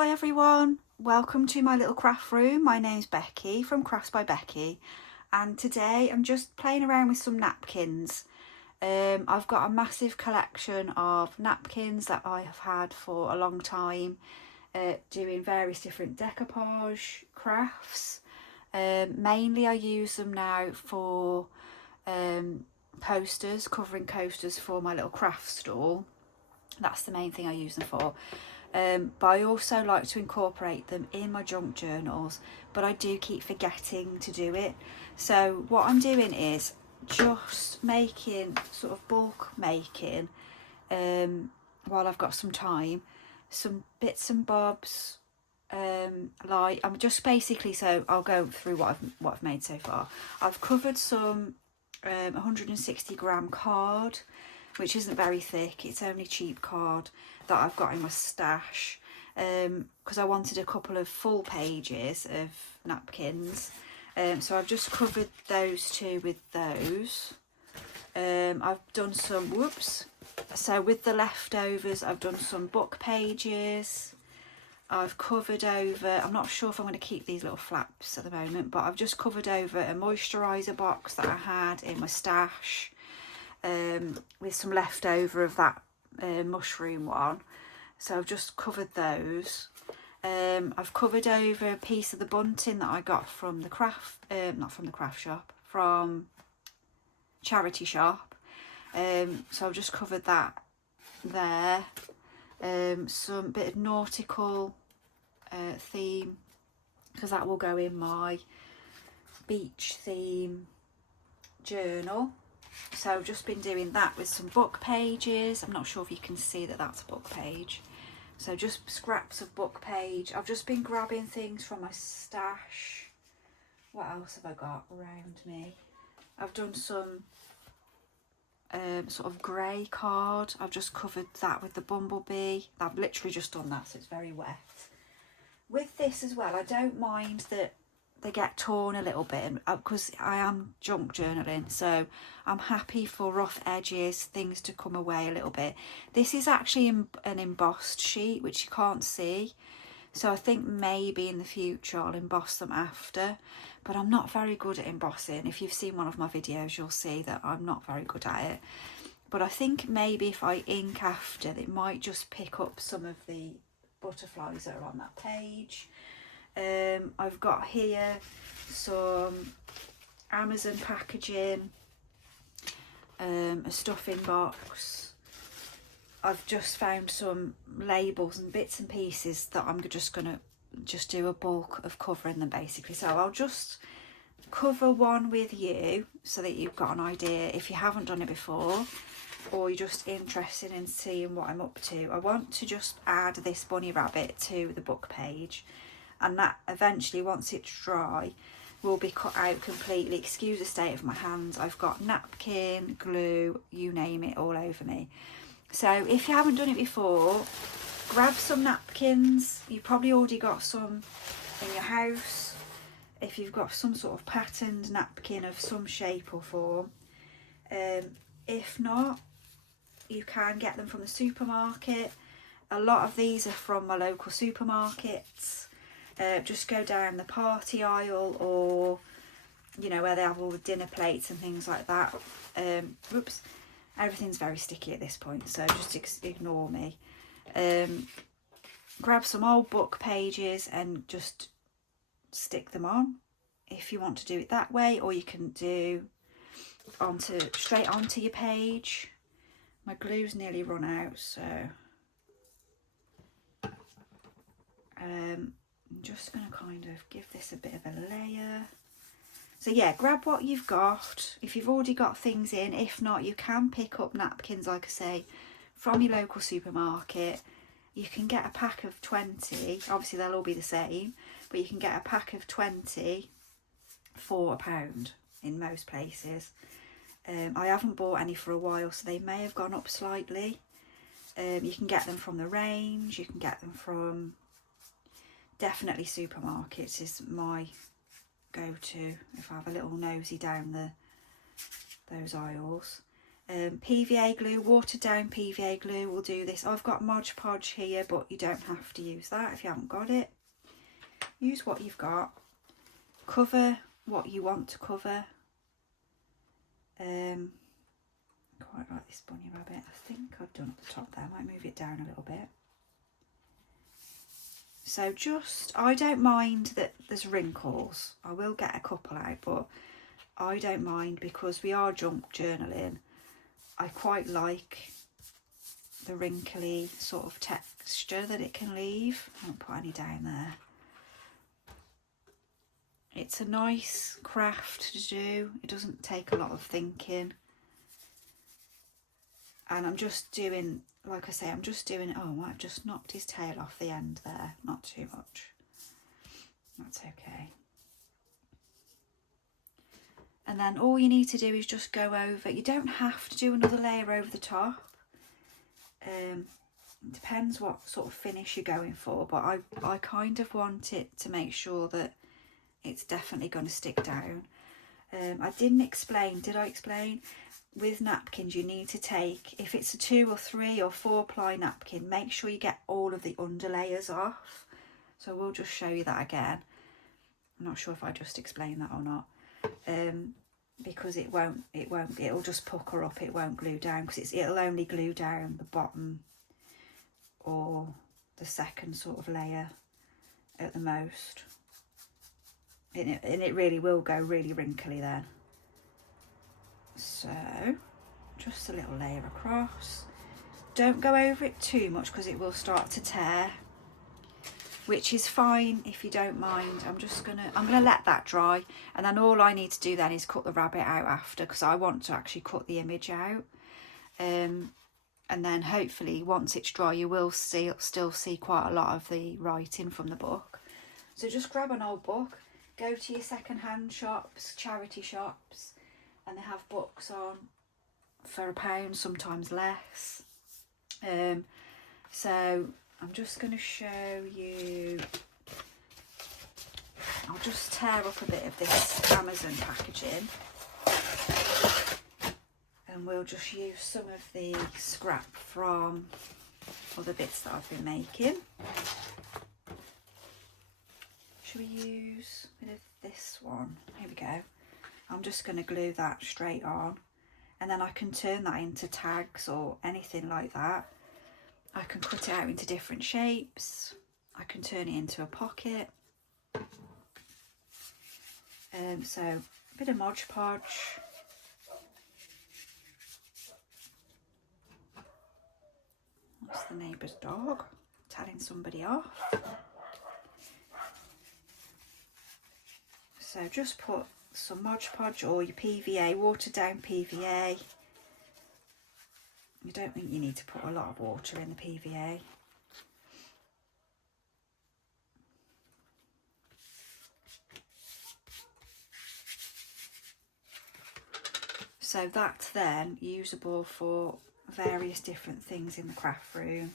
Hi everyone, welcome to my little craft room. My name's Becky from Crafts by Becky, and today I'm just playing around with some napkins. I've got a massive collection of napkins that I have had for a long time, doing various different decoupage crafts. Mainly I use them now for coasters, covering coasters for my little craft stall. That's the main thing I use them for. But I also like to incorporate them in my junk journals, but I do keep forgetting to do it. So what I'm doing is just making sort of bulk making, while I've got some time, some bits and bobs. Like I'm just basically, so I'll go through what I've made so far. I've covered some 160-gram card, which isn't very thick. It's only cheap card that I've got in my stash, because I wanted a couple of full pages of napkins. So I've just covered those two with those. I've done some, so with the leftovers I've done some book pages. I've covered over, I'm not sure if I'm going to keep these little flaps at the moment, but I've just covered over a moisturiser box that I had in my stash, with some leftover of that mushroom one. So I've just covered those. I've covered over a piece of the bunting that I got from the not from the craft shop, from charity shop. So I've just covered that there. Some bit of nautical theme, because that will go in my beach theme journal. So I've just been doing that with some book pages. I'm not sure if you can see that that's a book page. So just scraps of book page. I've just been grabbing things from my stash. What else have I got around me? I've done some sort of grey card. I've just covered that with the bumblebee. I've literally just done that, so it's very wet. With this as well, I don't mind that they get torn a little bit, because I am junk journaling, so I'm happy for rough edges, things to come away a little bit. This is actually an embossed sheet, which you can't see, so I think maybe in the future I'll emboss them after, but I'm not very good at embossing. If you've seen one of my videos, you'll see that I'm not very good at it, but I think maybe if I ink after, it might just pick up some of the butterflies that are on that page. I've got here some Amazon packaging, a stuffing box. I've just found some labels and bits and pieces that I'm just gonna do a bulk of covering them basically. So I'll just cover one with you so that you've got an idea if you haven't done it before, or you're just interested in seeing what I'm up to. I want to just add this bunny rabbit to the book page, and that eventually, once it's dry, will be cut out completely. Excuse the state of my hands. I've got napkin, glue, you name it, all over me. So if you haven't done it before, grab some napkins. You've probably already got some in your house. If you've got some sort of patterned napkin of some shape or form. If not, you can get them from the supermarket. A lot of these are from my local supermarkets. Just go down the party aisle, or you know, where they have all the dinner plates and things like that. Everything's very sticky at this point, so just ignore me. Grab some old book pages and just stick them on if you want to do it that way, or you can do straight onto your page. My glue's nearly run out, so I'm just going to kind of give this a bit of a layer. So yeah, grab what you've got. If you've already got things in, if not, you can pick up napkins, like I say, from your local supermarket. You can get a pack of 20, obviously they'll all be the same, but you can get a pack of 20 for £1 in most places. I haven't bought any for a while, so they may have gone up slightly. You can get them from the range, you can get them from definitely supermarkets is my go-to if I have a little nosy down those aisles. PVA glue, watered down PVA glue will do this. I've got Mod Podge here, but you don't have to use that if you haven't got it. Use what you've got. Cover what you want to cover. Quite like this bunny rabbit. I think I've done at the top there. I might move it down a little bit. So just, I don't mind that there's wrinkles. I will get a couple out, but I don't mind because we are junk journaling. I quite like the wrinkly sort of texture that it can leave. I won't put any down there. It's a nice craft to do. It doesn't take a lot of thinking. And I'm just doing, like I say, I'm just doing, oh, I've just knocked his tail off the end there. Not too much. That's okay. And then all you need to do is just go over. You don't have to do another layer over the top. It depends what sort of finish you're going for, but I kind of want it to make sure that it's definitely going to stick down. I didn't explain, did I explain? With napkins, you need to take, if it's a 2 or 3 or 4 ply napkin, make sure you get all of the under layers off. So we'll just show you that again. I'm not sure if I just explained that or not. Because it'll just pucker up, it won't glue down, because it'll only glue down the bottom or the second sort of layer at the most. And it really will go really wrinkly then. So just a little layer across. Don't go over it too much because it will start to tear, which is fine if you don't mind. I'm gonna let that dry, and then all I need to do then is cut the rabbit out after, because I want to actually cut the image out. And then hopefully once it's dry you will still see quite a lot of the writing from the book. So just grab an old book, go to your second-hand shops, charity shops, and they have books on for £1, sometimes less. So I'm just going to show you, I'll just tear up a bit of this Amazon packaging, and we'll just use some of the scrap from other bits that I've been making. Should we use a bit of this one? Here we go. I'm just going to glue that straight on, and then I can turn that into tags or anything like that. I can cut it out into different shapes. I can turn it into a pocket. So a bit of Mod Podge. That's the neighbour's dog telling somebody off. So just put some Mod Podge or your PVA, watered down PVA. You don't think you need to put a lot of water in the PVA. So that's then usable for various different things in the craft room.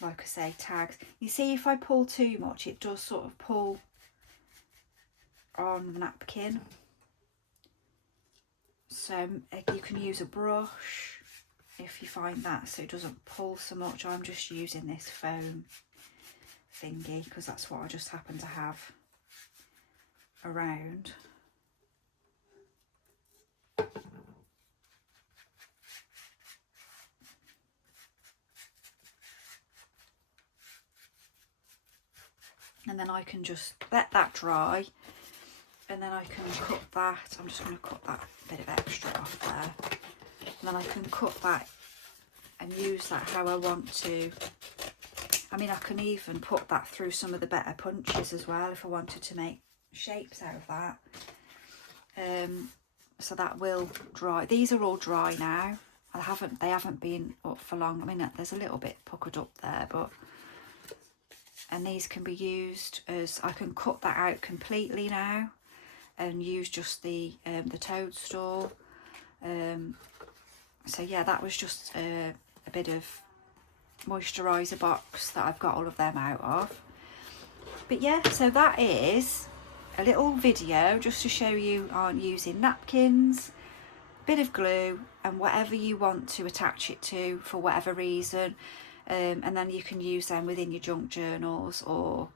Like I say, tags. You see, if I pull too much, it does sort of pull on the napkin. So you can use a brush if you find that so it doesn't pull so much. I'm just using this foam thingy because that's what I just happen to have around. And then I can just let that dry, and then I can cut that. I'm just going to cut that bit of extra off there, and then I can cut that and use that how I want to. I mean, I can even put that through some of the better punches as well if I wanted to make shapes out of that. So that will dry. These are all dry now. They haven't been up for long. I mean, there's a little bit puckered up there, but. And these can be used as, I can cut that out completely now and use just the toadstool. So yeah, that was just a bit of moisturiser box that I've got all of them out of. But yeah, so that is a little video just to show you on using napkins, bit of glue and whatever you want to attach it to for whatever reason, and then you can use them within your junk journals or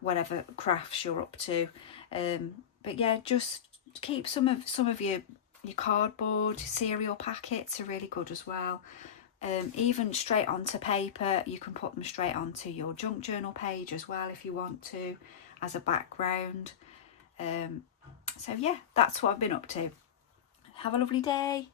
whatever crafts you're up to. But yeah, just keep some of your cardboard cereal packets are really good as well. Even straight onto paper, you can put them straight onto your junk journal page as well if you want to, as a background. So yeah, that's what I've been up to. Have a lovely day.